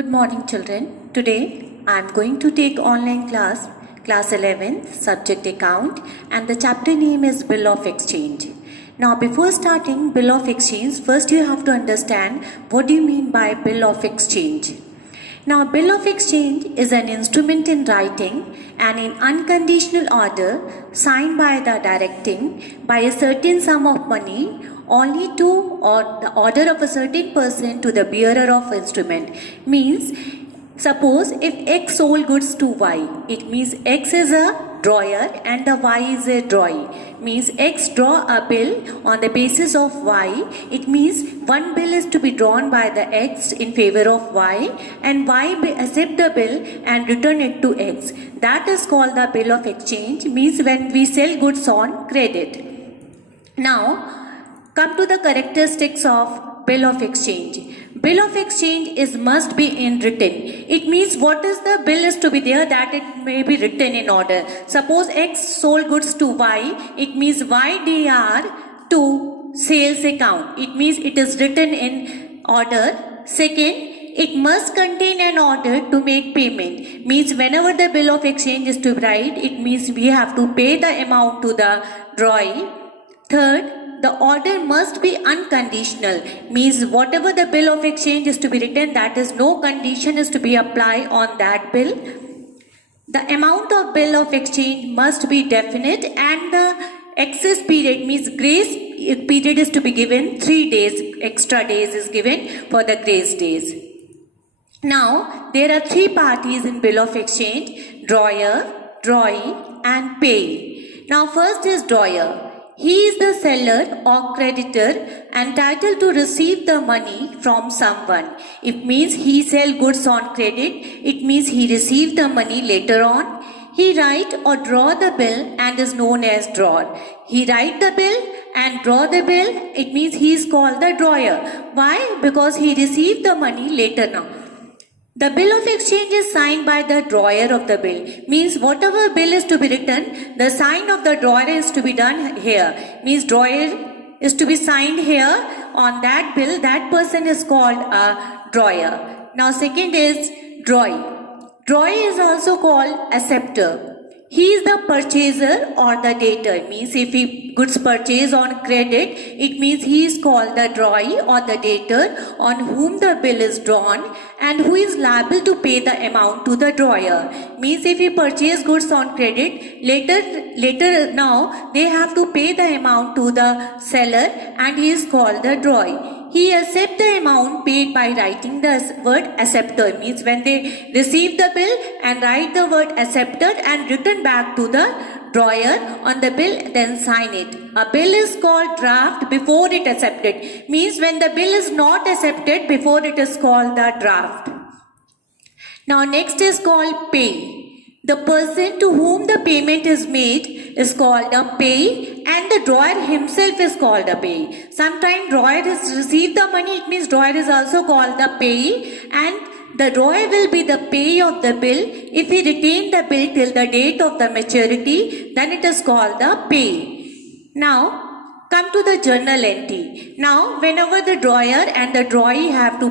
Good morning children. Today I am going to take online class 11th, subject account, and the chapter name is Bill of Exchange. Now before starting Bill of Exchange, first you have to understand what do you mean by Bill of Exchange. Now Bill of Exchange is an instrument in writing and in unconditional order signed by the directing by a certain sum of money only to or the order of a certain person to the bearer of instrument. Means suppose if X sold goods to Y, it means X is a drawer and the Y is a drawee. Means X draw a bill on the basis of Y. It means one bill is to be drawn by the X in favor of Y and Y accept the bill and return it to X. That is called the Bill of Exchange. Means when we sell goods on credit. Now come to the characteristics of Bill of Exchange. Bill of Exchange is must be in written. It means what is the bill is to be there that it may be written in order. Suppose X sold goods to Y, it means YDR to sales account. It means it is written in order. Second, it must contain an order to make payment. Means whenever the Bill of Exchange is to write, it means we have to pay the amount to the drawee. Third, the order must be unconditional. Means whatever the Bill of Exchange is to be written, that is no condition is to be applied on that bill. The amount of Bill of Exchange must be definite and the excess period means grace period is to be given 3 days, extra days is given for the grace days. Now there are 3 parties in Bill of Exchange: drawer, drawee and payee. Now first is drawer. He is the seller or creditor entitled to receive the money from someone. It means he sell goods on credit. It means he receive the money later on. He write or draw the bill and is known as drawer. He write the bill and draw the bill. It means he is called the drawer. Why? Because he received the money later now. The Bill of Exchange is signed by the drawer of the bill. Means whatever bill is to be written, the sign of the drawer is to be done here. Means drawer is to be signed here on that bill. That person is called a drawer. Now second is drawee. Drawee is also called acceptor. He is the purchaser or the debtor. Means if he goods purchase on credit, it means he is called the drawee or the debtor on whom the bill is drawn and who is liable to pay the amount to the drawer. Means if he purchase goods on credit, later now they have to pay the amount to the seller and he is called the drawee. He accepts the amount paid by writing the word acceptor. Means when they receive the bill and write the word accepted and return back to the drawer on the bill, then sign it. A bill is called draft before it accepted. Means when the bill is not accepted, before it is called the draft. Now next is called pay. The person to whom the payment is made is called a payee and the drawer himself is called a payee. Sometimes drawer has received the money, it means drawer is also called the payee and the drawer will be the payee of the bill. If he retain the bill till the date of the maturity, then it is called the payee. Now come to the journal entry. Now whenever the drawer and the drawee have to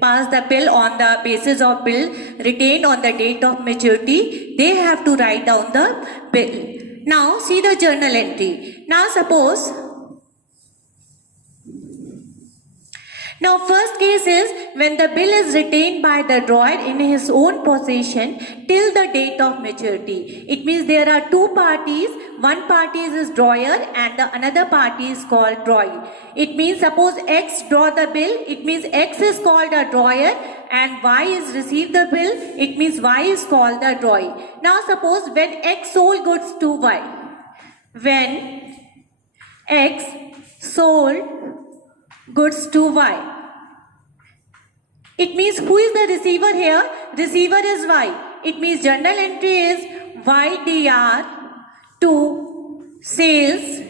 pass the bill on the basis of bill retained on the date of maturity, they have to write down the bill. Now see the journal entry. Now suppose, now first case is when the bill is retained by the drawer in his own possession till the date of maturity. It means there are 2 parties. One party is drawer and the another party is called drawee. It means suppose X draw the bill, it means X is called a drawer and Y is received the bill, it means Y is called the drawee. Now suppose when X sold goods to Y. When X sold goods to Y. It means who is the receiver here? Receiver is Y. It means journal entry is YDR to sales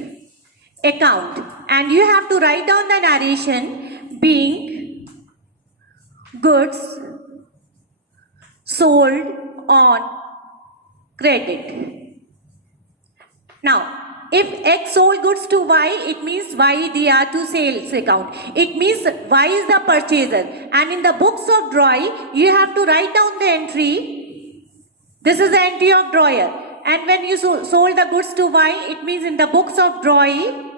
account. And you have to write down the narration being goods sold on credit. Now if X sold goods to Y, it means Y DR to sales account. It means Y is the purchaser. And in the books of drawing, you have to write down the entry. This is the entry of drawer. And when you sold the goods to Y, it means in the books of drawing,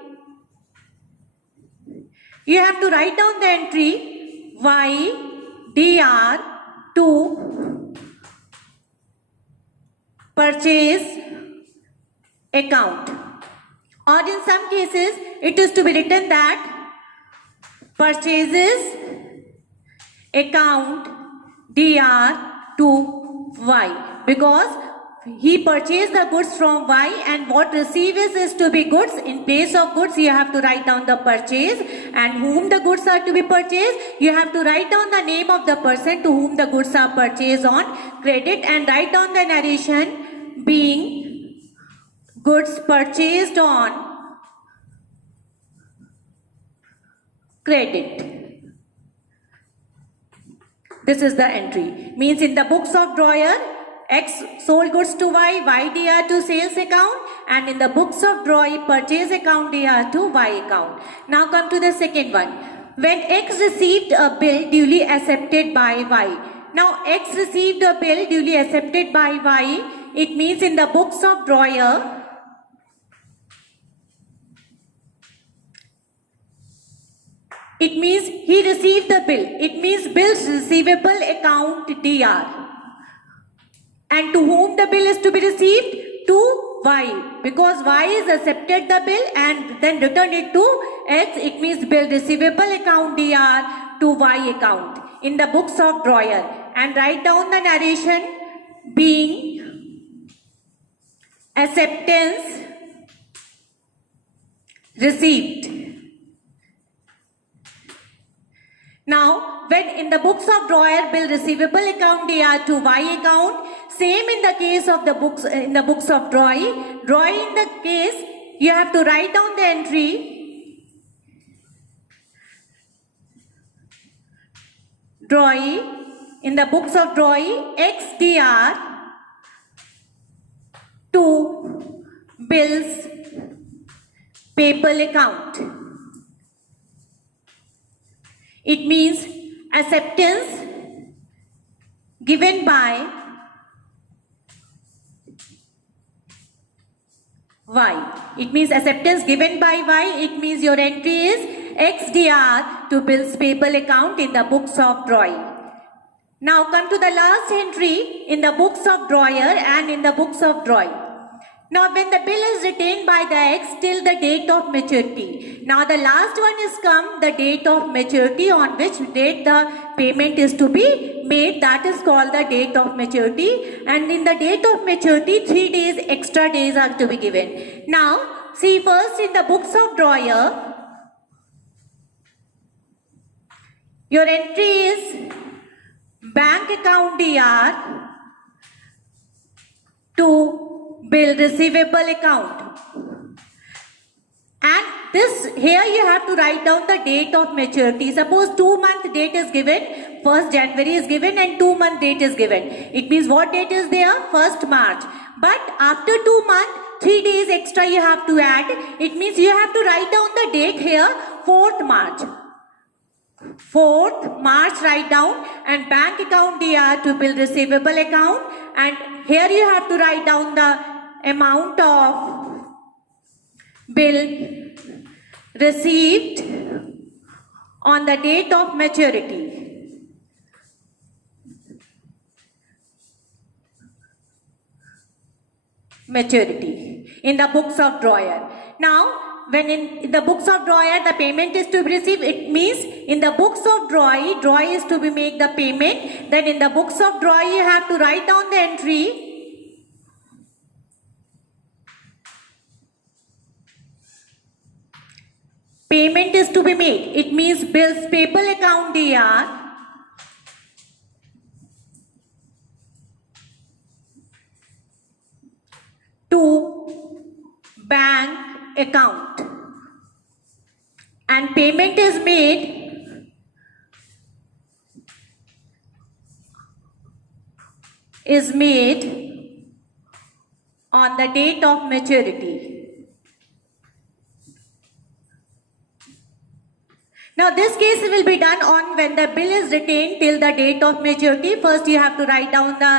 you have to write down the entry Y DR to purchase account. Or in some cases, it is to be written that purchases account DR to Y, because he purchased the goods from Y and what receives is to be goods. In place of goods, you have to write down the purchase, and whom the goods are to be purchased, you have to write down the name of the person to whom the goods are purchased on credit, and write down the narration being goods purchased on credit. This is the entry. Means in the books of drawer, X sold goods to Y, Y DR to sales account, and in the books of drawer, purchase account DR to Y account. Now come to the second one. When X received a bill duly accepted by Y. Now X received a bill duly accepted by Y. It means in the books of drawer, it means he received the bill. It means bills receivable account DR. And to whom the bill is to be received? To Y. Because Y is accepted the bill and then returned it to X. It means bill receivable account DR to Y account in the books of drawer. And write down the narration being acceptance received. Now, when in the books of drawer, bill receivable account DR to Y account, same in the case of the books in the books of drawing. Drawing in the case, you have to write down the entry. Drawing in the books of drawing, XDR to bills payable account. It means acceptance given by Y. It means acceptance given by Y. It means your entry is XDR to bills payable account in the books of drawing. Now come to the last entry in the books of drawer and in the books of drawing. Now when the bill is retained by the X till the date of maturity. Now the last one is come the date of maturity, on which date the payment is to be made. That is called the date of maturity, and in the date of maturity 3 days extra days are to be given. Now see, first in the books of drawer, your entry is bank account DR to bill receivable account, and this here you have to write down the date of maturity. Suppose 2-month date is given, 1st January is given and 2-month date is given. It means what date is there? 1st March. But after 2 months, 3 days extra you have to add. It means you have to write down the date here, 4th March. 4th March write down, and bank account DR to bill receivable account, and here you have to write down the amount of bill received on the date of maturity. In the books of drawer. Now when in the books of drawer the payment is to be received, it means in the books of drawer is to be make the payment. Then in the books of drawer you have to write down the entry payment is to be made. It means bills payable account DR to bank account, and payment is made on the date of maturity. Now this case will be done on when the bill is retained till the date of maturity. First you have to write down the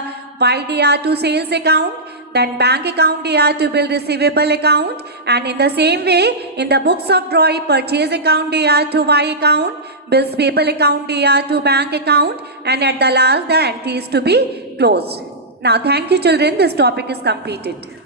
YDR to sales account, then bank account DR to bill receivable account, and in the same way in the books of drawing purchase account DR to Y account, bills payable account DR to bank account, and at the last the entry is to be closed. Now thank you children, this topic is completed.